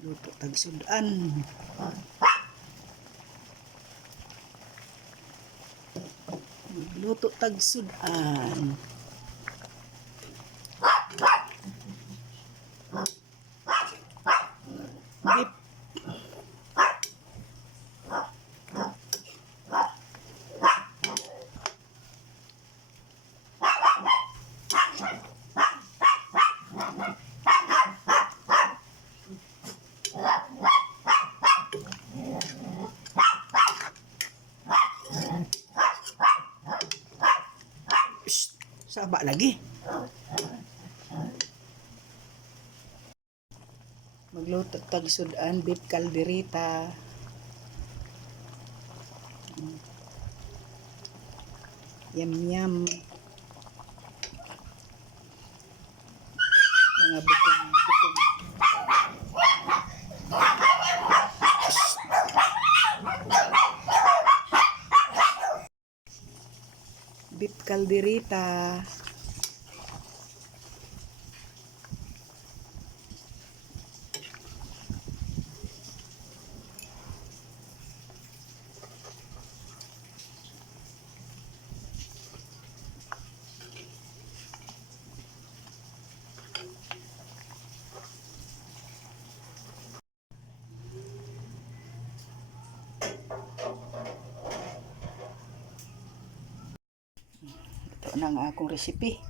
Luto tagsudan. Luto tagsudan. Beef. Saba lagi. Magluto tagsudan, beef calderita. Yum yum. Mga bukog-bukog. Beef calderita. Ito na ang akong recipe.